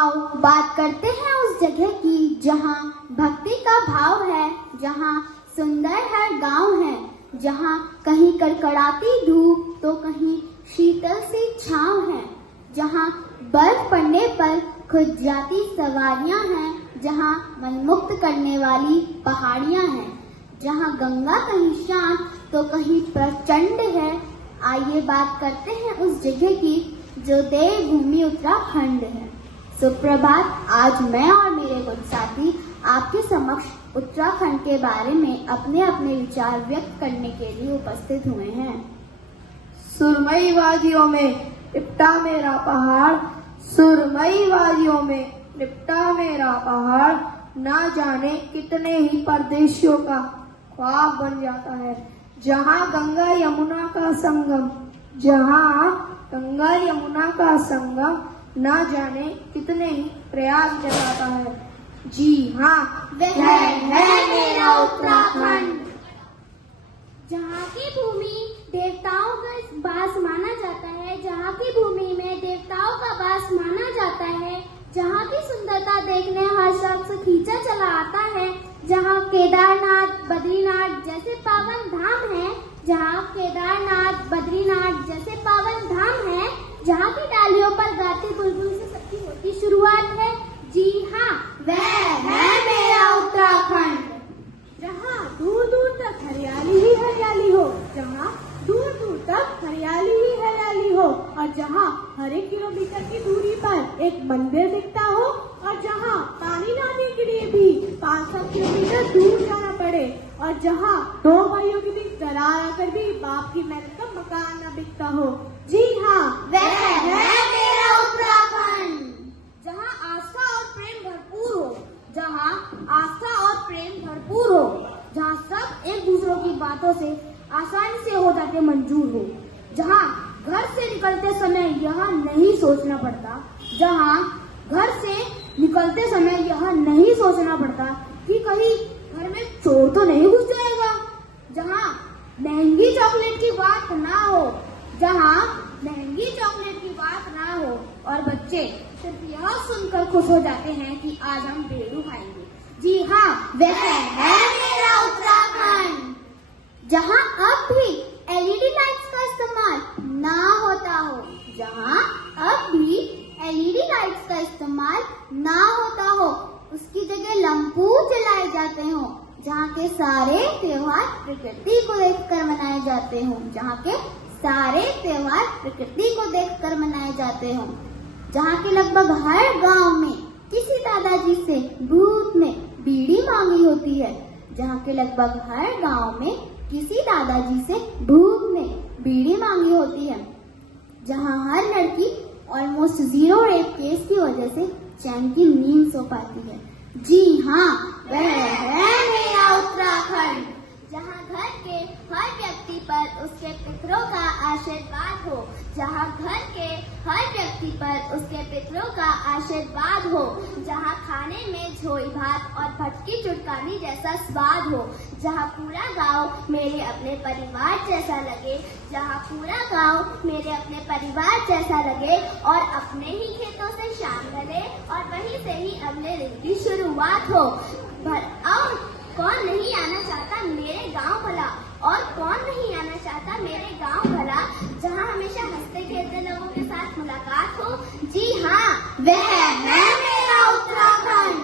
आओ बात करते हैं उस जगह की जहाँ भक्ति का भाव है, जहाँ सुंदर हर गांव है, जहाँ कहीं कड़कड़ाती धूप तो कहीं शीतल सी छांव है, जहाँ बर्फ पड़ने पर खुद जाती सवारियां हैं, जहाँ मनमुक्त करने वाली पहाड़ियां हैं, जहाँ गंगा कहीं शांत तो कहीं प्रचंड है। आइए बात करते हैं उस जगह की जो देवभूमि उत्तराखंड है। सुप्रभात। आज मैं और मेरे कुछ साथी आपके समक्ष उत्तराखंड के बारे में अपने अपने विचार व्यक्त करने के लिए उपस्थित हुए हैं। सुरमई वादियों में लिपटा मेरा पहाड़, सुरमई वादियों में लिपटा मेरा पहाड़, ना जाने कितने ही परदेशियों का ख्वाब बन जाता है। जहाँ गंगा यमुना का संगम, जहाँ गंगा यमुना का संगम, ना जाने कितने ही प्रयास जताता है। जी हाँ, वह है मेरा उत्तराखंड, जहाँ की भूमि देवताओं का वास माना जाता है, जहाँ की भूमि में देवताओं का वास माना जाता है, जहाँ की सुंदरता देखने हर शख्स खींचा चला आता है, जहाँ केदारनाथ बद्रीनाथ जैसे पावन धाम है, जहाँ केदारनाथ बद्रीनाथ जैसे पावन धाम है, जहाँ की डालियों पर गाती बुलबुल से सबकी होती शुरुआत है। जी हाँ, वह है मेरा उत्तराखंड, जहाँ दूर दूर तक हरियाली ही हरियाली हो, जहाँ दूर दूर तक हरियाली ही हरियाली हो, और जहाँ हर 1 किलोमीटर की दूरी पर एक मंदिर दिखता हो, और जहाँ पानी लाने के लिए भी 500 किलोमीटर दूर जाना पड़े, और जहाँ 2 भाइयों के बीच दरार आकर भी बाप की मेहनत का मकान न बिकता हो। जी हाँ, वह है मेरा उत्तराखंड, जहाँ आस्था और प्रेम भरपूर हो, जहाँ आस्था और प्रेम भरपूर हो, जहाँ सब एक दूसरों की बातों से आसानी से हो जाते मंजूर हो, जहाँ घर से निकलते समय यह नहीं सोचना पड़ता, जहाँ घर से निकलते समय यह नहीं सोचना पड़ता कि कहीं घर में चोर तो नहीं घुस जाएगा, जहाँ महंगी चॉकलेट की बात ना हो, जहाँ महंगी चॉकलेट की बात ना हो और बच्चे सिर्फ यह सुनकर खुश हो जाते हैं कि आज हम बेड़ू खाएंगे। जी हाँ, वह है मेरा उत्तराखंड, जहाँ अब भी LED लाइट्स का इस्तेमाल ना होता हो, जहाँ अब भी LED लाइट्स का इस्तेमाल ना होता हो, उसकी जगह लंपू जलाए जाते हो, जहाँ के सारे त्योहार प्रकृति को देखकर मनाए जाते हो, जहाँ के सारे त्योहार प्रकृति को देखकर मनाए जाते हो, जहाँ के लगभग हर गांव में किसी दादाजी से भूत ने बीड़ी मांगी होती है, जहाँ के लगभग हर गांव में किसी दादाजी से भूत ने बीड़ी मांगी होती है, जहाँ हर लड़की ऑलमोस्ट 0 रेप केस की वजह से चैन की नींद सो पाती है। जी हाँ, वह है मेरा उत्तराखंड, जहाँ घर के हर व्यक्ति पर उसके पितरों का आशीर्वाद हो, जहाँ घर के हर व्यक्ति पर उसके पितरों का आशीर्वाद हो, जहाँ खाने में झोई भात और भटकी चुटकानी जैसा स्वाद हो, जहाँ पूरा गांव मेरे अपने परिवार जैसा लगे, जहाँ पूरा गांव मेरे अपने परिवार जैसा लगे और अपने ही खेतों से शाम ढले और वहीं से ही अगले दिन की शुरुआत हो। और कौन नहीं आना चाहता मेरे गांव भला, और कौन नहीं आना चाहता मेरे गांव भला, जहां हमेशा हंसते खेलते लोगों के साथ मुलाकात हो। जी हाँ, वह है मेरा उत्तराखंड,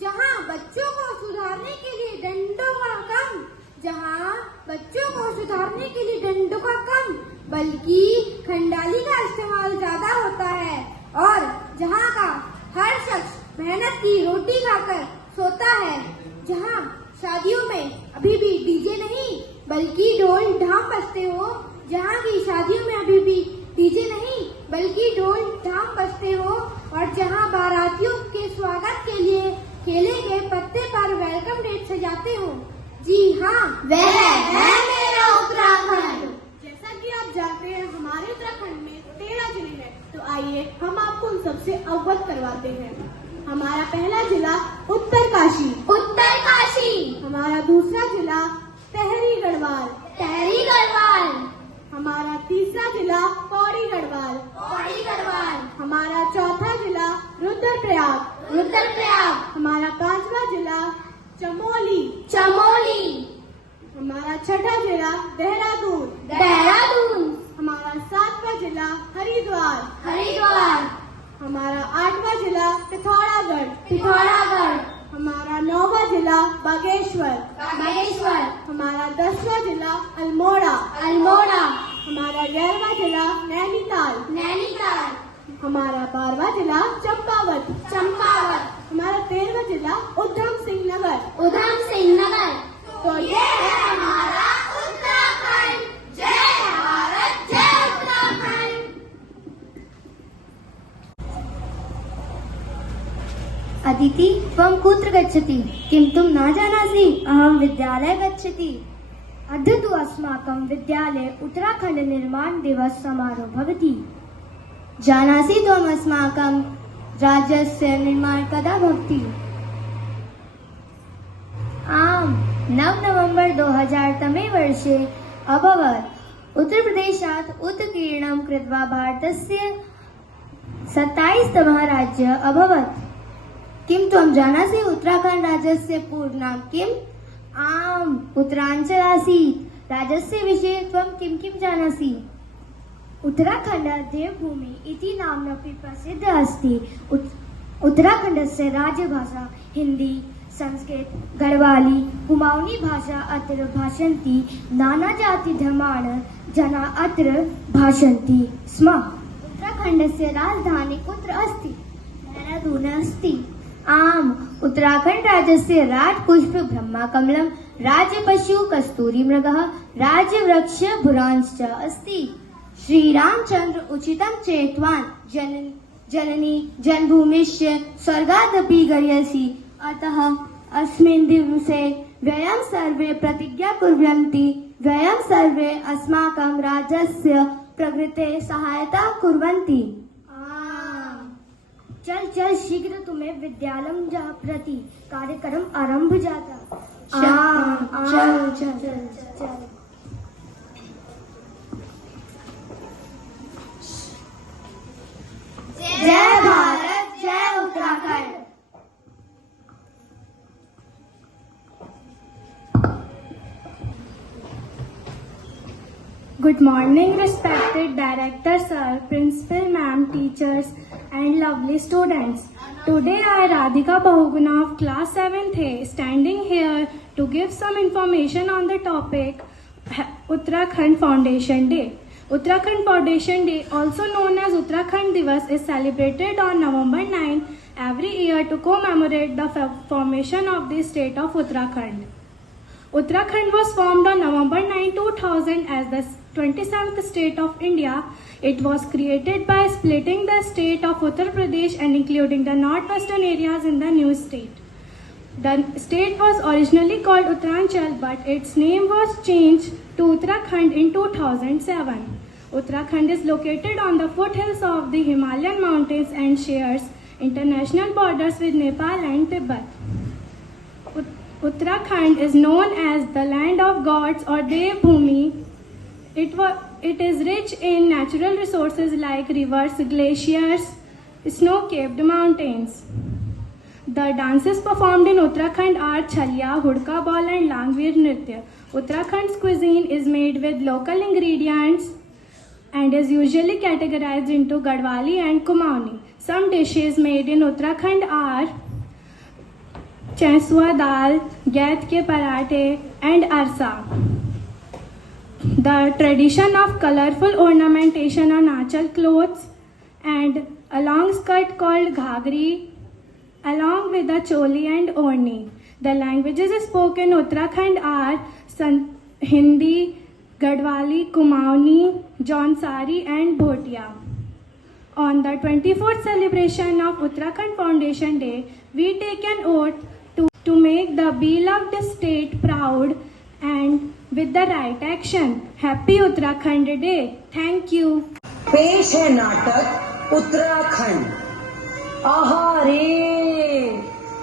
जहाँ बच्चों को सुधारने के लिए डंडों का कम, जहाँ बच्चों को सुधारने के लिए डंडों का कम बल्कि खंडाली का इस्तेमाल ज्यादा होता है, और जहाँ का हर शख्स मेहनत की रोटी खाकर सोता है, जहाँ शादियों में अभी भी डीजे नहीं बल्कि ढोल ढाम बजते हो, जहाँ की शादियों में अभी भी डीजे नहीं बल्कि ढोल ढाम बजते हो, और जहाँ बारातियों के स्वागत के लिए केले के पत्ते पर वेलकम डेट सजाते हो। जी हाँ, वह है मेरा उत्तराखंड। जैसा कि आप जानते हैं हमारे उत्तराखंड में 13 जिले हैं, तो आइए हम आपको उन सबसे अवगत करवाते हैं। हमारा पहला जिला उत्तरकाशी, उत्तरकाशी। हमारा दूसरा जिला टहरी गढ़वाल, टहरी गढ़वाल। हमारा तीसरा जिला पौड़ी गढ़वाल, पौड़ी गढ़वाल। हमारा चौथा जिला रुद्र रुद्रप्रयाग। हमारा 5वां जिला चमोली। हमारा 6ठा जिला देहरादून। हमारा 7वां जिला हरिद्वार। हमारा 8वां जिला पिथौरागढ़। हमारा 9वां जिला बागेश्वर। हमारा 10वां जिला अल्मोड़ा। हमारा 11वां जिला नैनीताल। हमारा 12वां जिला चंपावत। हमारा 13वां जिला उधम सिंह नगर। तो ये है हमारा उत्तराखंड। जय भारत, जय उत्तराखंड। अदिति त्वं कुत्र गच्छति? किं त्वं न जानासि? अहं विद्यालये गच्छति। अद्य तु अस्माकं विद्यालये उत्तराखण्ड निर्माण दिवस समारोह भवति। जानासि त्वम् अस्माकं राज्यस्य निर्माण कदा भवति? आम्, 9 नवम्बर 2000 तमे वर्षे अभवत्। उत्तरप्रदेशात् उत्कीर्णं कृत्वा भारतस्य 27तमः राज्यः अभवत्। किं त्वं जानासि उत्तराखण्ड राज्यस्य पूर्णनाम किम्? आम्, उत्तराञ्चल आसीत्। राज्यस्य विषये त्वं किं जानासि? उत्तराखण्ड देवभूमि इति नाम्नापि प्रसिद्धः अस्ति। उत्तराखण्डस्य राज्यभाषा हिंदी, संस्कृत, गढ़वाली, कुमाऊनी भाषा अत्र भाषन्ति। नानाजातिधर्माणां जनाः अत्र भाषन्ति स्म। उत्तराखण्डस्य राजधानी कुत्र अस्ति? देहरादूने अस्ति। आम्, उत्तराखण्ड राज्यस्य राजपुष्प ब्रह्मकमलं, राज्यपशु कस्तूरीमृगः, राज्यवृक्ष बुरांश च अस्ति। श्रीरामचन्द्र उचितं चेतवान् जननी जन्मभूमिश्च स्वर्गादपि गरीयसी। अतः अस्मिन् दिवसे वयं सर्वे प्रतिज्ञा कुर्वन्ति, वयं सर्वे अस्माकं राज्यस्य प्रगतेः सहायतां कुर्वन्ति। चल शीघ्र तुम्हें विद्यालयं जा प्रति कार्यक्रम आरंभ जाता। चल। जय भारत, जय Uttarakhand. Good morning, respected Director Sir, Principal Ma'am, teachers and lovely students. Today I, Radhika Bahuguna of class 7th A, standing here to give some information on the topic Uttarakhand Foundation Day. Uttarakhand Foundation Day, also known as Uttarakhand Divas, is celebrated on November 9 every year to commemorate the formation of the state of Uttarakhand. Uttarakhand was formed on November 9, 2000 as the 27th state of India. It was created by splitting the state of Uttar Pradesh and including the northwestern areas in the new state. The state was originally called Uttaranchal, but its name was changed to Uttarakhand in 2007. Uttarakhand is located on the foothills of the Himalayan mountains and shares international borders with Nepal and Tibet. Uttarakhand is known as the land of gods or Devbhumi. It is rich in natural resources like rivers, glaciers, snow-capped mountains. The dances performed in Uttarakhand are Chhaliya, Hudka Ball and Langveer Nritya. Uttarakhand's cuisine is made with local ingredients and is usually categorized into Garhwali and Kumaoni. Some dishes made in Uttarakhand are Cheswa dal, Gaith ke parathe and arsa. The tradition of colorful ornamentation on Achal clothes and a long skirt called ghagri along with the choli and orni. The languages spoken in Uttarakhand are Hindi, Garhwali, Kumaoni, Jaunsari and Bhotia. On the 24th celebration of Uttarakhand Foundation Day, we take an oath to make the beloved state proud and with the right action. Happy Uttarakhand Day. Thank you. पेश है नाटक उत्तराखंड। आहा रे,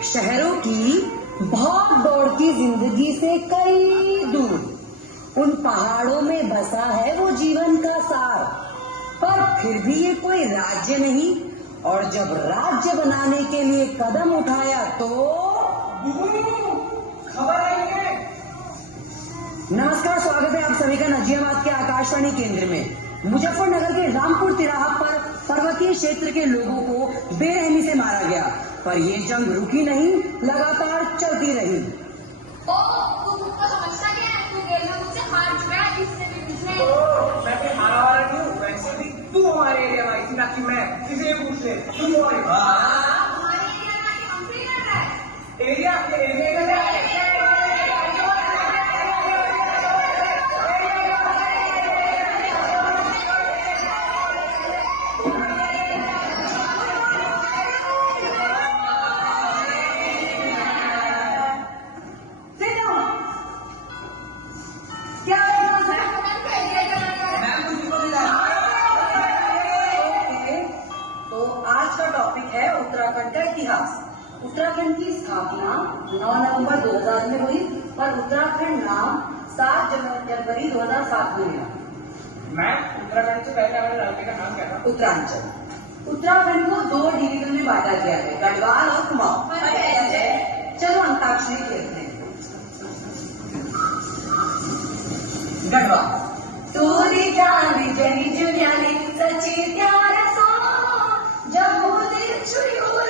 शहरों की भाग दौड़ की जिंदगी से कई दूर उन पहाड़ों में बसा है वो जीवन का सार। पर फिर भी ये कोई राज्य नहीं, और जब राज्य बनाने के लिए कदम उठाया तो खबर आई है। नमस्कार, स्वागत है आप सभी का नजियाबाद के आकाशवाणी केंद्र में। मुजफ्फरनगर के रामपुर तिराहा पर पर्वतीय क्षेत्र के लोगों को बेरहमी से मारा गया, पर ये जंग रुकी नहीं, लगातार चलती रही। मैं भी हारा वाला नहीं हूँ, वैसे भी तू हमारे एरिया में आई थी ना कि मैं किसे पूछ ले तू एरिया उत्तराखंड का इतिहास। उत्तराखंड की स्थापना 9 नवंबर 2000 में हुई और उत्तराखंड नाम 7 जनवरी 2007 में मिला। मैं उत्तराखंड से पहले हमारे राज्य का नाम क्या था? उत्तरांचल। उत्तराखंड को 2 डिवीजन में बांटा गया है, गढ़वाल और कुमाऊं। चलो अंताक्षरी खेलते हैं। गढ़वाल। सूर्य चांद जनी जुन्याली सची त्यार सो जब छुरी और